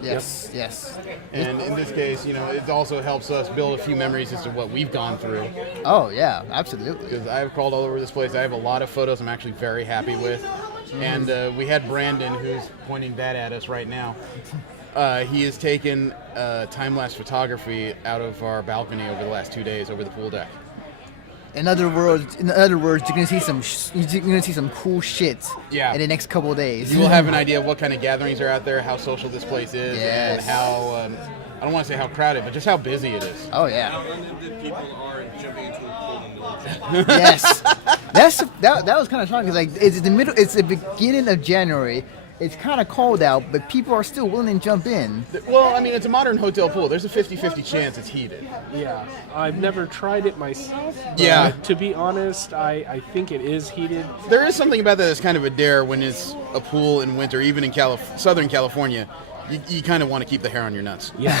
Yes. And in this case, you know, it also helps us build a few memories as to what we've gone through. Oh, yeah, absolutely. Because I've crawled all over this place. I have a lot of photos I'm actually very happy with. And we had Brandon, who's pointing that at us right now. He has taken time-lapse photography out of our balcony over the last 2 days over the pool deck. In other words, you're gonna see some cool shit in the next couple of days. You will have an idea of what kind of gatherings are out there, how social this place is, and how I don't want to say how crowded, but just how busy it is. Oh yeah. How unlimited people are jumping into a pool in the middle of January. Yes, that was kind of shocking. Like it's the beginning of January. It's kind of cold out, but people are still willing to jump in. Well, I mean, it's a modern hotel pool. There's a 50-50 chance it's heated. Yeah, I've never tried it myself. But Yeah. To be honest, I think it is heated. There is something about that that's kind of a dare when it's a pool in winter, even in Southern California. You kind of want to keep the hair on your nuts. Yeah.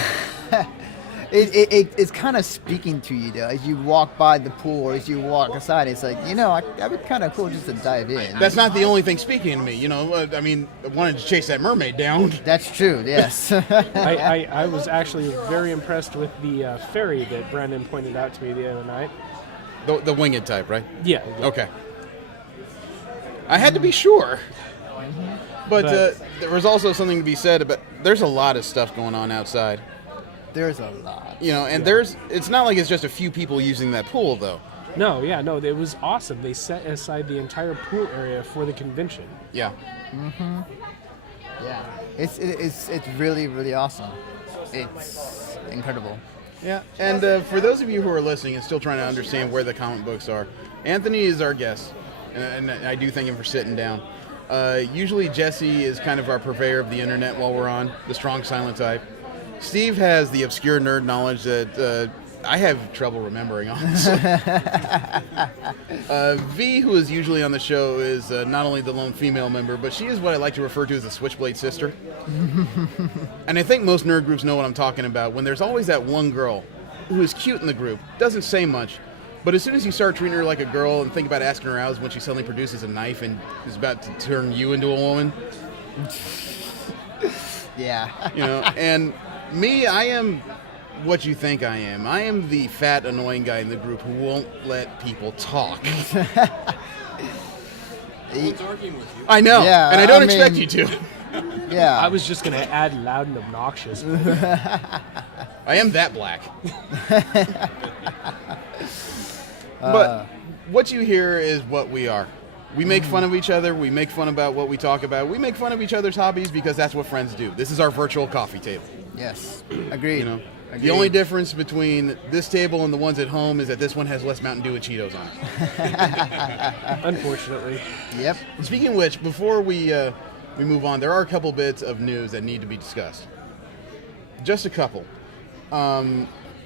It's kind of speaking to you though as you walk by the pool or as you walk aside. It's like, you know, that'd be kind of cool just to dive in. That's not the only thing speaking to me. You know, I mean, I wanted to chase that mermaid down. That's true. Yes. I was actually very impressed with the ferry that Brandon pointed out to me the other night. The winged type, right? Yeah. Okay. I had to be sure. But there was also something to be said about. There's a lot of stuff going on outside. There's a lot. You know, and it's not like it's just a few people using that pool, though. No, it was awesome. They set aside the entire pool area for the convention. Yeah. Mm-hmm. Yeah. It's really, really awesome. It's incredible. Yeah. And for those of you who are listening and still trying to understand where the comic books are, Anthony is our guest, and I do thank him for sitting down. Usually Jesse is kind of our purveyor of the internet while we're on, the strong silent type. Steve has the obscure nerd knowledge that I have trouble remembering, honestly. V, who is usually on the show, is not only the lone female member, but she is what I like to refer to as the Switchblade sister. And I think most nerd groups know what I'm talking about, when there's always that one girl who is cute in the group, doesn't say much, but as soon as you start treating her like a girl and think about asking her out is when she suddenly produces a knife and is about to turn you into a woman. Yeah. You know, and me, I am what you think I am. I am the fat, annoying guy in the group who won't let people talk. What's arguing with you? I know, Yeah, and I don't I expect mean- you to. Yeah. I was just going to add loud and obnoxious. I am that black. But what you hear is what we are. We make fun of each other. We make fun about what we talk about. We make fun of each other's hobbies because that's what friends do. This is our virtual coffee table. Yes. Agreed. You know, Agreed. the only difference between this table and the ones at home is that this one has less Mountain Dew and Cheetos on it. Unfortunately. Yep. Speaking of which, before we move on, there are a couple bits of news that need to be discussed. Just a couple.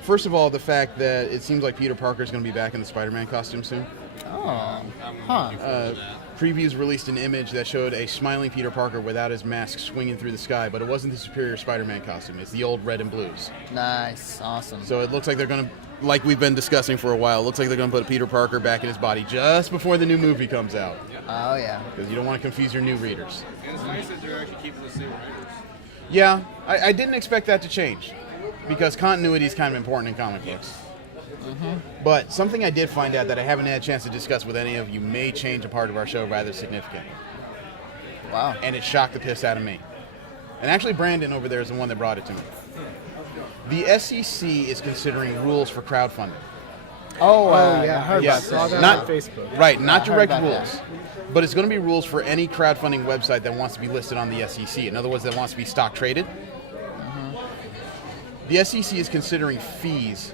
First of all, the fact that it seems like Peter Parker is going to be back in the Spider-Man costume soon. Oh. I'm Huh. looking forward to that. Previews released an image that showed a smiling Peter Parker without his mask swinging through the sky, but it wasn't the Superior Spider-Man costume. It's the old red and blues. Nice. Awesome. So it looks like they're going to, like we've been discussing for a while, it looks like they're going to put Peter Parker back in his body just before the new movie comes out. Oh, yeah. Because you don't want to confuse your new readers. And it's nice that they're actually keeping the same writers. Yeah, I didn't expect that to change. Because continuity is kind of important in comic books. But something I did find out that I haven't had a chance to discuss with any of you may change a part of our show rather significant. Wow. And it shocked the piss out of me. And actually Brandon over there is the one that brought it to me. The SEC is considering rules for crowdfunding. Oh, yeah. I heard Yeah. about Saw that. that Not- on Facebook. Right, not I heard direct about rules. But it's going to be rules for any crowdfunding website that wants to be listed on the SEC. In other words, that wants to be stock traded. The SEC is considering fees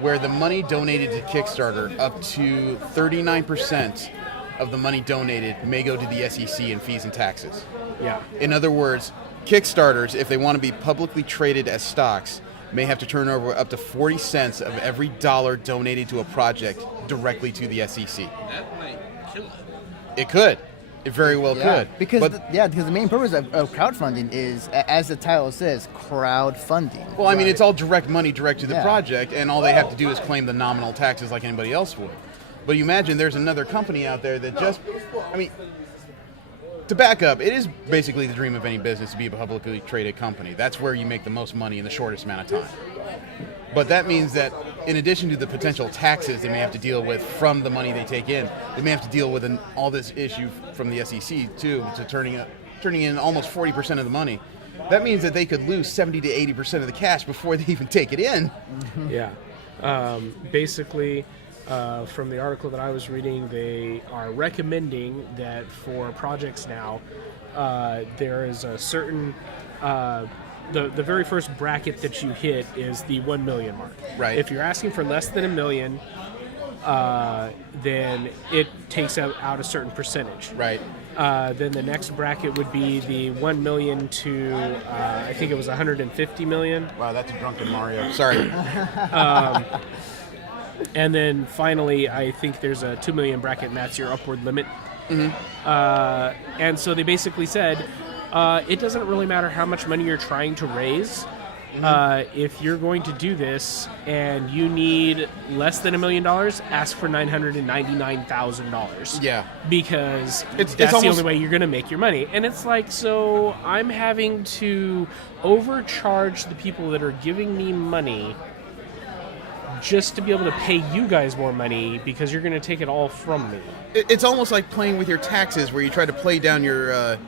where the money donated to Kickstarter, up to 39% of the money donated may go to the SEC in fees and taxes. Yeah. In other words, Kickstarters, if they want to be publicly traded as stocks, may have to turn over up to 40 cents of every dollar donated to a project directly to the SEC. That might kill it. It could. It very well Yeah, could. because But, because the main purpose of crowdfunding is, as the title says, crowdfunding. well, I mean, it's all direct money direct to the Yeah. project, and all they have to do is claim the nominal taxes like anybody else would. But you imagine there's another company out there that just, I mean, to back up, it is basically the dream of any business to be a publicly traded company. That's where you make the most money in the shortest amount of time. But that means that in addition to the potential taxes they may have to deal with from the money they take in, they may have to deal with all this issue from the SEC too, to turning in almost 40% of the money. That means that they could lose 70 to 80% of the cash before they even take it in. Yeah. Basically, from the article that I was reading, they are recommending that for projects now, there is a certain... the very first bracket that you hit is the 1 million mark. Right. If you're asking for less than $1 million, then it takes out a certain percentage. Right. Then the next bracket would be the 1 million to I think it was 150 million. Wow, that's a drunken Mario. Sorry. And then finally, I think there's a 2 million bracket, and that's your upward limit. And so they basically said, it doesn't really matter how much money you're trying to raise. If you're going to do this and you need less than $1 million, ask for $999,000. Yeah. Because It's that's the almost- only way you're going to make your money. And it's like, so I'm having to overcharge the people that are giving me money just to be able to pay you guys more money because you're going to take it all from me. It's almost like playing with your taxes where you try to play down your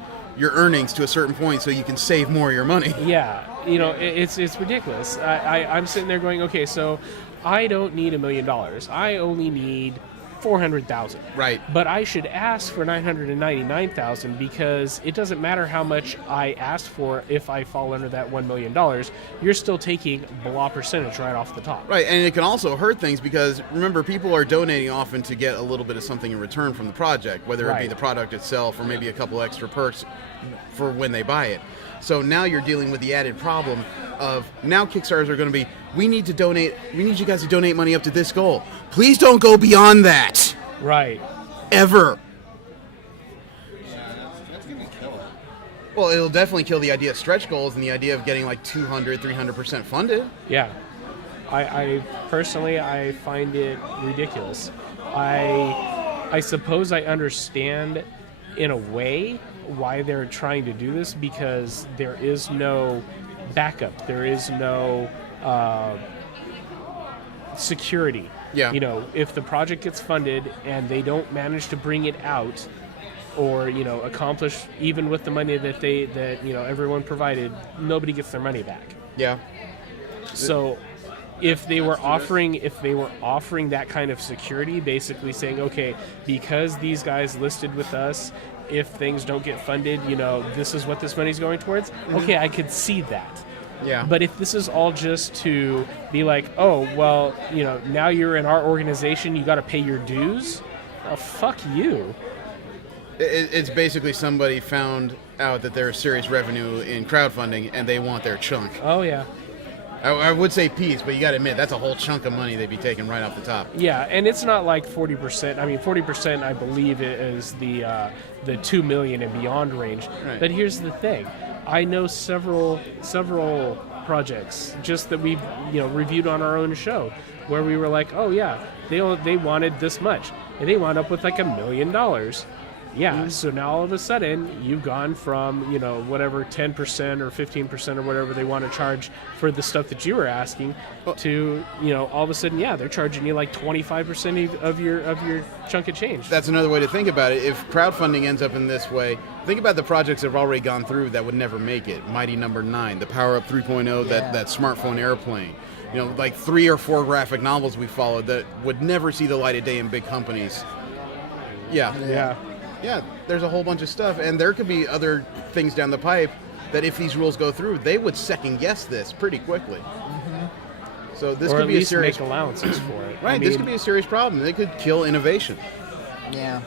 earnings to a certain point so you can save more of your money. Yeah, you know, it's ridiculous. I'm sitting there going, okay, so I don't need $1 million. I only need $400,000. Right. But I should ask for $999,000 because it doesn't matter how much I asked for if I fall under that $1 million. You're still taking blah percentage right off the top. Right, and it can also hurt things because, remember, people are donating often to get a little bit of something in return from the project, whether it be Right. the product itself or maybe a couple extra perks for when they buy it. So now you're dealing with the added problem of now Kickstarters are going to be, we need you guys to donate money up to this goal. Please don't go beyond that. Right. Ever. Yeah, that's gonna kill it. Well, it'll definitely kill the idea of stretch goals and the idea of getting like 200, 300% funded. Yeah. I personally, I find it ridiculous. I suppose I understand in a way why they're trying to do this because there is no backup. There is no security. Yeah. You know, if the project gets funded and they don't manage to bring it out or, you know, accomplish even with the money that everyone provided, nobody gets their money back. Yeah. So if they were offering that kind of security, basically saying, okay, because these guys listed with us, if things don't get funded, you know, this is what this money's going towards. Okay, I could see that. Yeah. But if this is all just to be like, oh, well, you know, now you're in our organization, you got to pay your dues. Oh, fuck you. It's basically somebody found out that there's serious revenue in crowdfunding and they want their chunk. Oh, yeah. I would say piece, but you got to admit, that's a whole chunk of money they'd be taking right off the top. Yeah, and it's not like 40%. I mean, 40%, I believe, is the 2 million and beyond range. Right. But here's the thing: I know several projects just that we've reviewed on our own show, where we were like, oh yeah, they wanted this much, and they wound up with like $1 million. Yeah, so now all of a sudden you've gone from, whatever 10% or 15% or whatever they want to charge for the stuff that you were asking to, all of a sudden, yeah, they're charging you like 25% of your chunk of change. That's another way to think about it. If crowdfunding ends up in this way, think about the projects that have already gone through that would never make it. Mighty Number 9, the Power Up 3.0, that smartphone airplane. Like 3 or 4 graphic novels we followed that would never see the light of day in big companies. Yeah, there's a whole bunch of stuff, and there could be other things down the pipe that if these rules go through, they would second guess this pretty quickly. Mm-hmm. So this or could at be least a serious make allowances for it. right. This could be a serious problem. They could kill innovation. Yeah,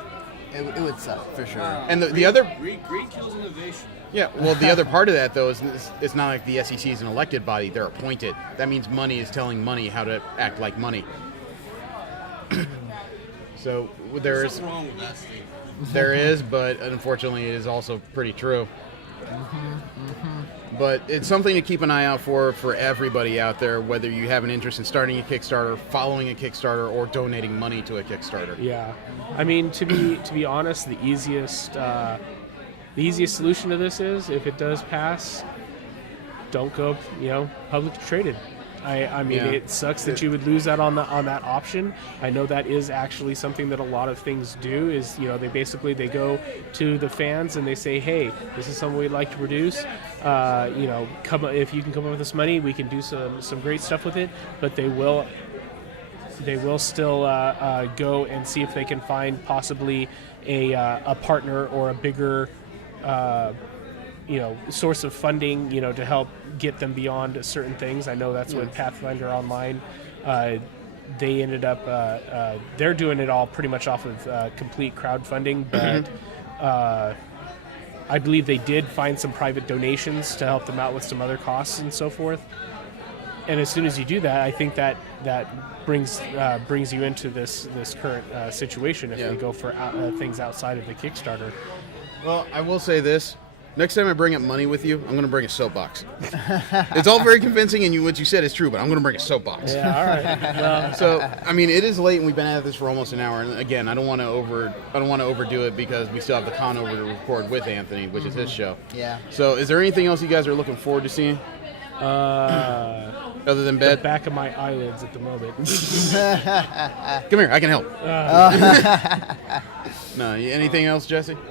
it would suck for sure. And the other Greed kills innovation. yeah, well, the other part of that though is it's not like the SEC is an elected body; they're appointed. That means money is telling money how to act like money. So There's something wrong with that statement. there is, but unfortunately, it is also pretty true. But it's something to keep an eye out for everybody out there, whether you have an interest in starting a Kickstarter, following a Kickstarter, or donating money to a Kickstarter. Yeah, I mean, to be honest, the easiest solution to this is if it does pass, don't go publicly traded. I mean, it sucks that you would lose out on that option. I know that is actually something that a lot of things do. Is they go to the fans and they say, hey, this is something we'd like to produce. If you can come up with this money, we can do some great stuff with it. But they will still go and see if they can find possibly a partner or a bigger source of funding, to help get them beyond certain things. I know that's what Pathfinder Online, they ended up, they're doing it all pretty much off of complete crowdfunding, but I believe they did find some private donations to help them out with some other costs and so forth. And as soon as you do that, I think that brings you into this current situation if we go for things outside of the Kickstarter. Well, I will say this. Next time I bring up money with you, I'm going to bring a soapbox. It's all very convincing, and what you said is true, but I'm going to bring a soapbox. Yeah, all right. Well, so, I mean, it is late, and we've been at this for almost an hour. And again, I don't want to overdo it because we still have the con over to record with Anthony, which is his show. Yeah. So, is there anything else you guys are looking forward to seeing? Other than bed? The back of my eyelids at the moment. Come here, I can help. No, anything else, Jesse? Well,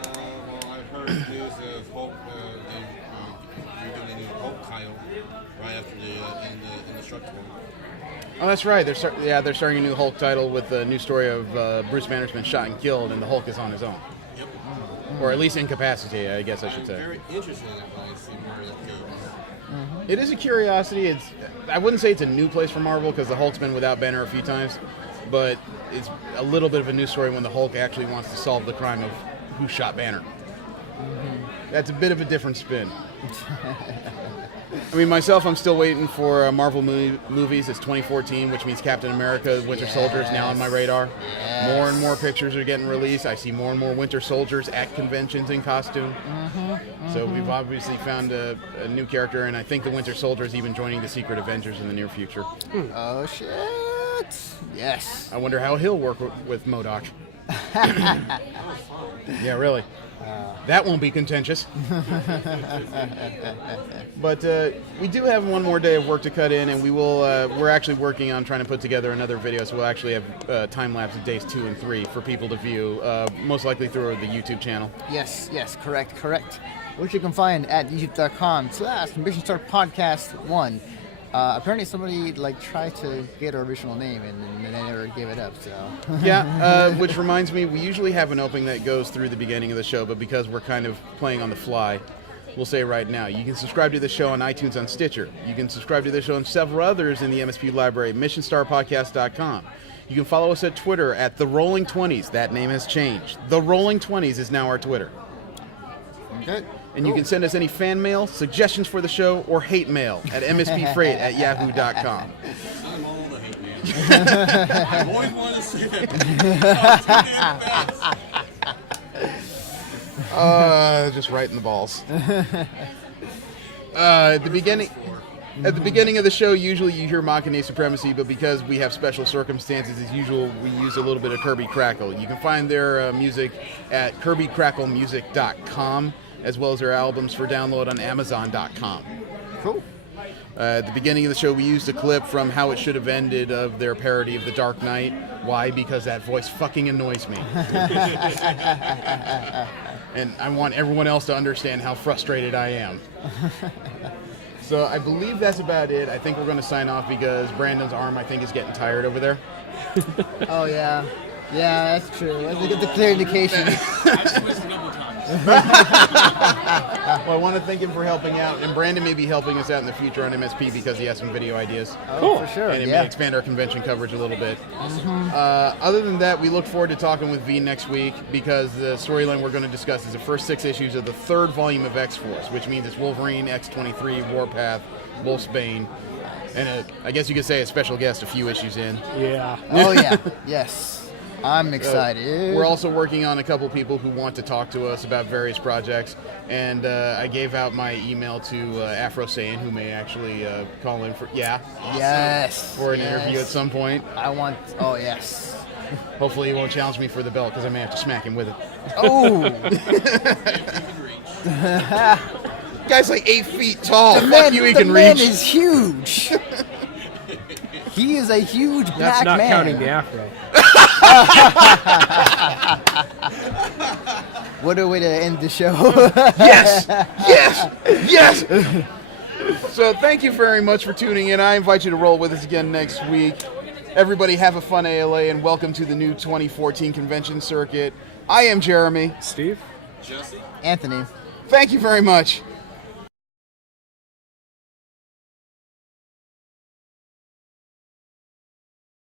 I've heard news of Hulk. You're doing a new Hulk Kyle right after the indestructible. Oh, that's right. They're starting a new Hulk title with the new story of Bruce Banner's been shot and killed, and the Hulk is on his own. Yep. Or at least incapacitated, I guess I should I'm say. very interested in that when I see where that goes. It is a curiosity. I wouldn't say it's a new place for Marvel because the Hulk's been without Banner a few times, but it's a little bit of a new story when the Hulk actually wants to solve the crime of who shot Banner. That's a bit of a different spin. I mean, myself, I'm still waiting for Marvel movies. It's 2014, which means Captain America, Winter Soldier is now on my radar. Yes. More and more pictures are getting released. I see more and more Winter Soldiers at conventions in costume. So we've obviously found a new character, and I think the Winter Soldier is even joining the Secret Avengers in the near future. Oh, shit. Yes. I wonder how he'll work with MODOK. Yeah, really. That won't be contentious. But we do have one more day of work to cut in, and we're actually working on trying to put together another video, so we'll actually have time-lapse of days 2 and 3 for people to view, most likely through the YouTube channel. Yes, correct. Which you can find at youtube.com/MissionStarPodcast1. Apparently somebody tried to get our original name and they never gave it up. So Yeah, which reminds me, we usually have an opening that goes through the beginning of the show, but because we're kind of playing on the fly, we'll say right now, you can subscribe to the show on iTunes, on Stitcher. You can subscribe to the show and several others in the MSP library, missionstarpodcast.com. You can follow us at Twitter at The Rolling 20s. That name has changed. The Rolling 20s is now our Twitter. okay. And you can send us any fan mail, suggestions for the show, or hate mail at mspfreight@yahoo.com. I'm all the hate man. I've always wanted to say that. Just right in the balls. At the beginning of the show, usually you hear Machine Supremacy, but because we have special circumstances, as usual, we use a little bit of Kirby Crackle. You can find their music at kirbycracklemusic.com, as well as their albums for download on Amazon.com. Cool. At the beginning of the show, we used a clip from How It Should Have Ended of their parody of The Dark Knight. Why? Because that voice fucking annoys me. And I want everyone else to understand how frustrated I am. So I believe that's about it. I think we're going to sign off because Brandon's arm, I think, is getting tired over there. Oh yeah. Yeah, that's true. That's a clear indication. I've switched a couple times. Well, I want to thank him for helping out, and Brandon may be helping us out in the future on MSP because he has some video ideas. Oh, for sure. And it may expand our convention coverage a little bit. Other than that, we look forward to talking with V next week because the storyline we're going to discuss is the first 6 issues of the 3rd volume of X-Force, which means it's Wolverine, X-23, Warpath, Wolfsbane, and I guess you could say a special guest a few issues in. Yeah. Oh yeah. Yes. I'm excited. We're also working on a couple people who want to talk to us about various projects, and I gave out my email to Afro Saiyan, who may actually call in for Yes. for an interview at some point. I want. Oh yes. Hopefully, he won't challenge me for the belt because I may have to smack him with it. Oh. Guy's like 8 feet tall. The Fuck man, you, he the can man reach. is huge. He is a huge That's black not man. counting the afro. What a way to end the show. Yes! So thank you very much for tuning in. I invite you to roll with us again next week. Everybody have a fun ALA and welcome to the new 2014 convention circuit. I am Jeremy. Steve? Jesse? Anthony. Thank you very much.